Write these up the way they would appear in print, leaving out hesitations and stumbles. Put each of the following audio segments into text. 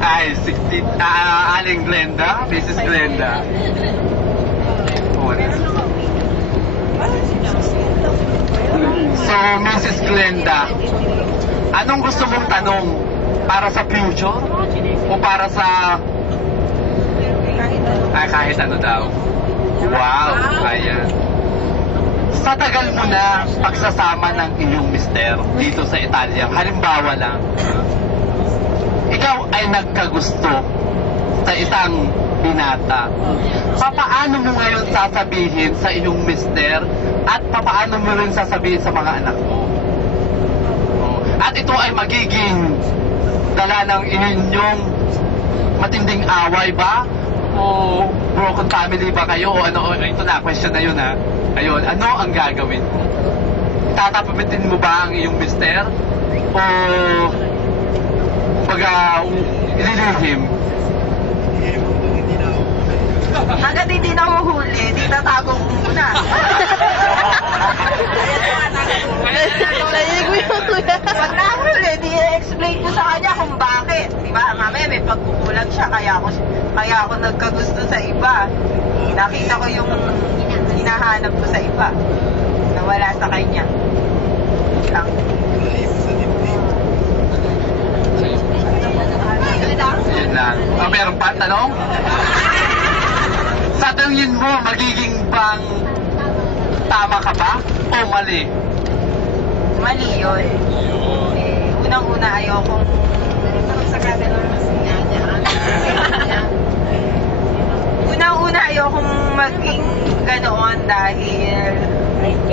Ay, Aling Glenda, Mrs. Glenda. So, Mrs. Glenda, anong gusto mong tanong? Para sa future? O para sa... kahit ano daw. Wow, ayan. Sa tagal mo na pagsasama ng iyong mister dito sa Italia, halimbawa lang, ikaw ay nagkagusto sa isang binata. Papaano mo ngayon sasabihin sa iyong mister at papaano mo rin sasabihin sa mga anak mo? At ito ay magiging dala ng inyong matinding away ba? O broken family ba kayo? O ano? Ito na, question na yun ha. Ayun, ano ang gagawin mo? Tatapabitin mo ba ang iyong mister? O ililihim? Hanggat hindi na uhuli, di tatago ko muna. Pag nahuli, di explain ko sa kanya kung bakit. Diba? Mamaya may pagkukulang siya, kaya ako nagkagusto sa iba. Nakita ko yung hinahanap ko sa iba. Nawala sa kanya. Lang. Yun lang. Meron pa tanong? Sa tingin mo, magiging bang tama ka ba o mali? Mali yun. Unang-una ayokong Unang-una ayokong maging ganoon dahil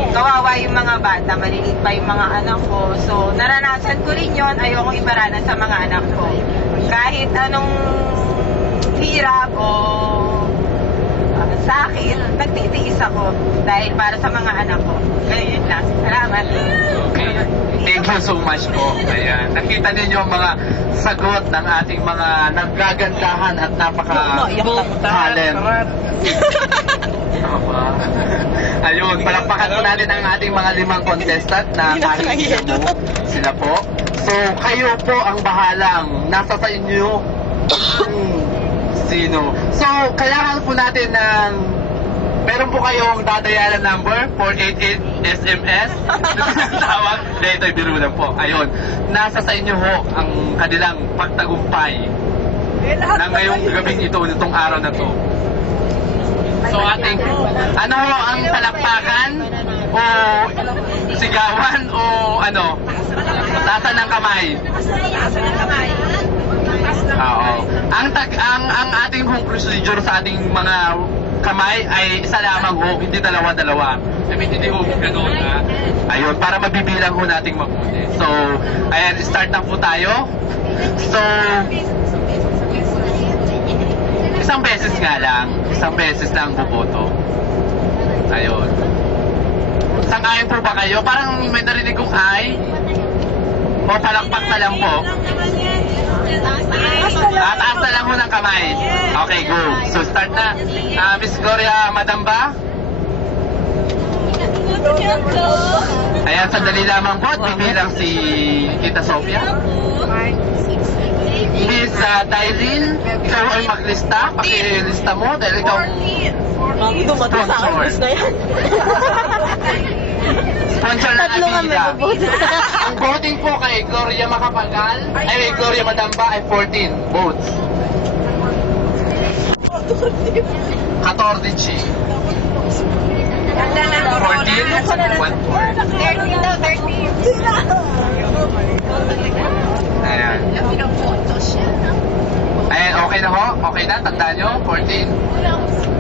kawawa yung mga bata, maliliit pa yung mga anak ko. So, naranasan ko rin yun, ayokong iparanas sa mga anak ko. Kahit anong hirap o sakit, nagtitiis ako dahil para sa mga anak ko. Ganyan lang. Salamat. Okay. Thank you so much po. Ayan. Nakita ninyo ang mga sagot ng ating mga nagagandahan at napaka-talent. Ayun, palakpakan po natin ang ating mga 5 contestant na kahit sila po. So, kayo po ang bahalang nasa sa inyo sino. So, kailangan po natin ng meron po kayong dadayalan number 488 SMS. Tawag. Ito ay biro lang po. Ayun. Nasa sa inyo ho ang kanilang pagtagumpay na ngayong gabing ito, nitong araw na to. So, ating ano ho ang palakpakan o sigawan o ano? Tasan ng kamay. Oo. Ang ating home procedure sa ating mga kamay ay isa lamang ho, hindi dalawa-dalawa. Hindi ho ganoon ha. Ayun, para mabibilang ho nating mabuti. So, ayan, start na po tayo. So, isang beses lang boboto. Ayun. Sang-ayon po ba kayo? Parang may narinig kong ay. O palakpak na lang po. Taas na lang ho ng kamay. Okay, go. So start na. Miss Gloria, Madam ba? Ayan, sandali lamang po. Bibilang si Tita Sofia. Miss Dailin, ikaw ay maglista. Pakilista mo dahil ikaw sponsor. Sponsor na Avida. Ang voting po kay Gloria Macapagal, ay Gloria Madamba ay 14 votes. 14 chi. 14? 13. Ayan. Ayan, okay na ho? Okay na? Tandaan nyo? 14?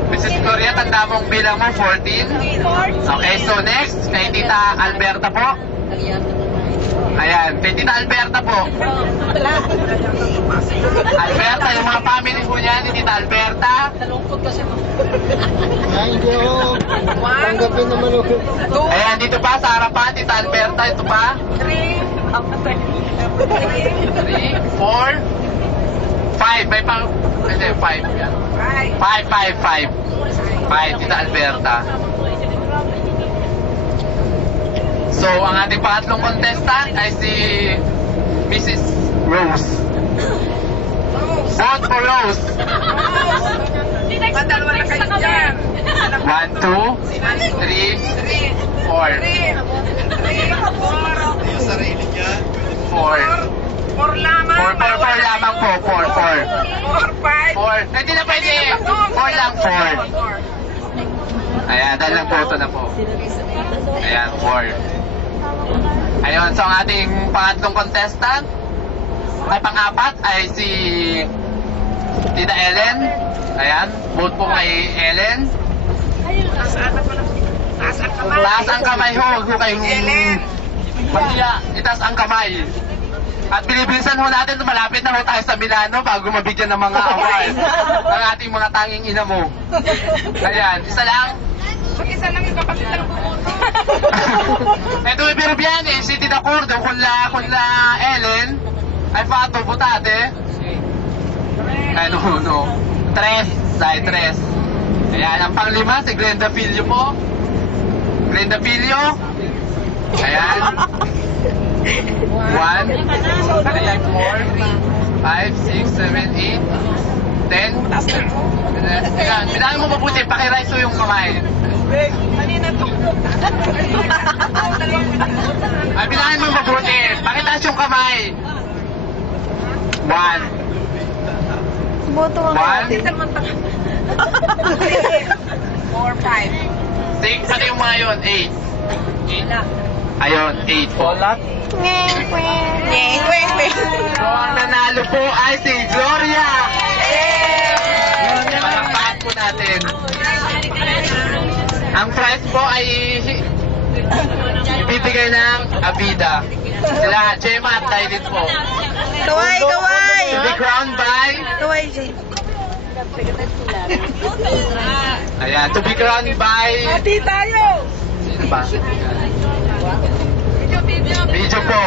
Mrs. Gloria, tanda mong bilang mo 14? Okay, so next, kay Tita Alberta po. Ayan, kay Tita Alberta po. Alberta, yung mga family po niya ni Tita Alberta. Ay, hindi ako. Tanggapin naman ako. Ayan, dito pa sa harapan, Tita Alberta, ito pa. 3, 4, 5. May pang... Hindi, 5 yan. 5, Tita Alberta. So, ang ating pangatlong contestant ay si Mrs. Rose. Rose. 1, 2, 3, 4. 4. 4 lamang po. 4. 4. Hindi na pwede. 4 lang. 4. Ayan, dahil lang photo na po. Ayan, 4. Ayun, so ang ating pangatlong contestant ay pang-apat ay si Tita Ellen. Ayan, vote po kay Ellen. Taas ang kamay ho, huwag ho kayong mahiya. Itaas ang kamay. At bilibilisan ho natin, malapit na ho tayo sa Milano bago mabigyan ng mga award ang ating mga tanging ina mo. Ayan, isa lang. Isa lang yung kapatid bumoto. Ito yung birubiyan eh, si Tita Curdo, kung la Ellen, ay fato, butate. Ay, no. 3, dahil 3. Ayan, ang panglima, si Glenda Filio po. Glenda Filio. Ayan. 1, 2, 3, 4, 5, 6, 7, 8, 10. Ayan, bilangin mo mabuti, pakiriso yung kamay. Ay, bilangin mo mabuti, pakitaas yung kamay. 1. Boto ka 1, 4, 5. 6, pati yung mga yun, 8. Ayun, 8 po. So, ang nanalo po ay si Gloria! Palakpakan po natin. Ang prize po ay ibibigay ng Avida. Sila, Gemma at Dailin po. Kaway! To be crowned by... Kaway, Jay. Ayan, to be crowned by... Hati tayo! Sino ba? Video po.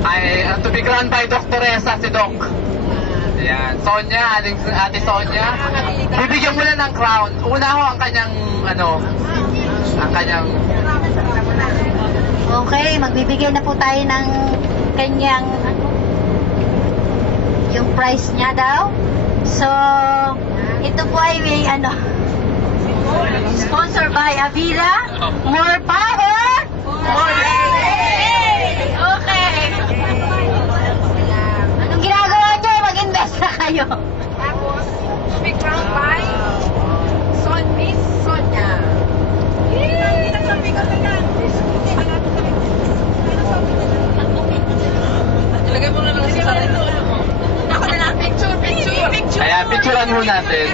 Ay, to be crowned by Dr. Esa, si Doc. Ayan, Sonia, ate Sonia. Bibigyan mo na ng crown. Una ho ang kanyang, ang kanyang... Okay, magbibigay na po tayo ng kanyang yung price niya daw. So, ito po ay may sponsor by Avila. More power! More Okay. Anong ginagawa niyo? Mag-invest na kayo. Tapos, big round by Miss Sonia. Ilagay mo na lang sa sarili. Ako na lang, picture. Ayan, picturean mo natin.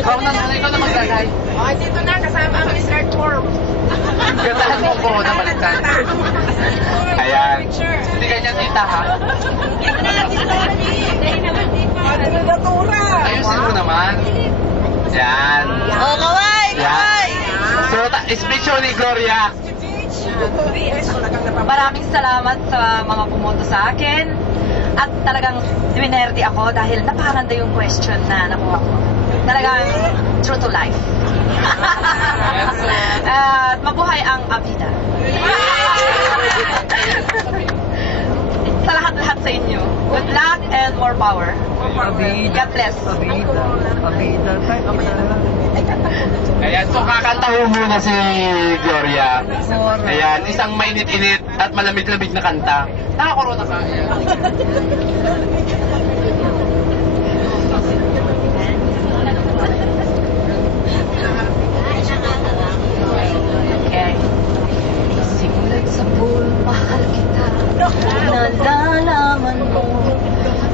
Ikaw na maglagay. Okay, dito na, kasama ang Miss Earthworm. Gatahan mo po na balikan. Ayan. Hindi ganyan tita ha. Ayusin mo naman. Yan. Oh, kaway! Yan. So, speech ni Gloria. Maraming salamat sa mga pumunta sa akin. At talagang diwinerdi ako dahil napakaganda yung question na nakuha ko. Talagang true to life. At mabuhay ang Avida. Sa lahat-lahat sa inyo. Good luck and more power. God bless. Ayan, so kakanta ho muna si Gloria. Ayan, isang mainit-init at malamig-lamig na kanta. Nakakorona ka. Okay. Simulat sa pool, mahal kita. Nalalaman mo,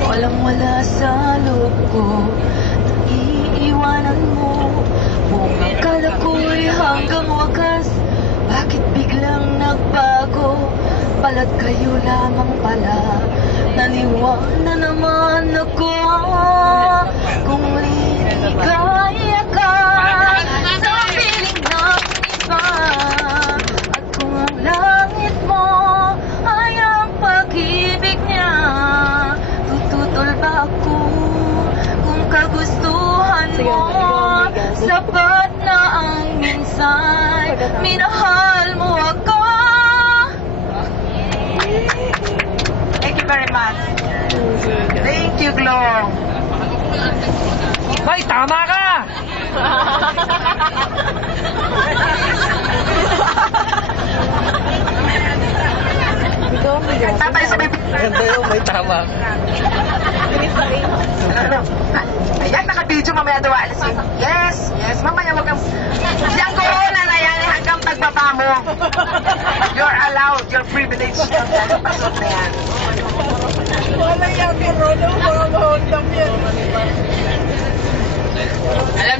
walang-wala sa loob ko. Iiwanan mo, buong akala ko'y hanggang wakas. Bakit biglang nagbago? Pala't kayo lamang pala. Naniwala naman ako kung may ligaya ka sa piling ng iba. At kung ang langit mo ay ang pag-ibig niya, tututol ba ako kung kagustuhan mo? Sapat na ang minsan minahal mo ako. Thank you very much. Salamat. Thank you, Glo. Hoy, tama ka! Tatay sa may... Ganda yun, may tama. Ayan, naka-video, mamaya daw alisin. Yes, yes, mamaya wag kang... Yang corona na yan, hanggang pagbaba mo. You're allowed, you're privileged. Pasok na yan. Wala yung corona, mga mahondam yan. Alam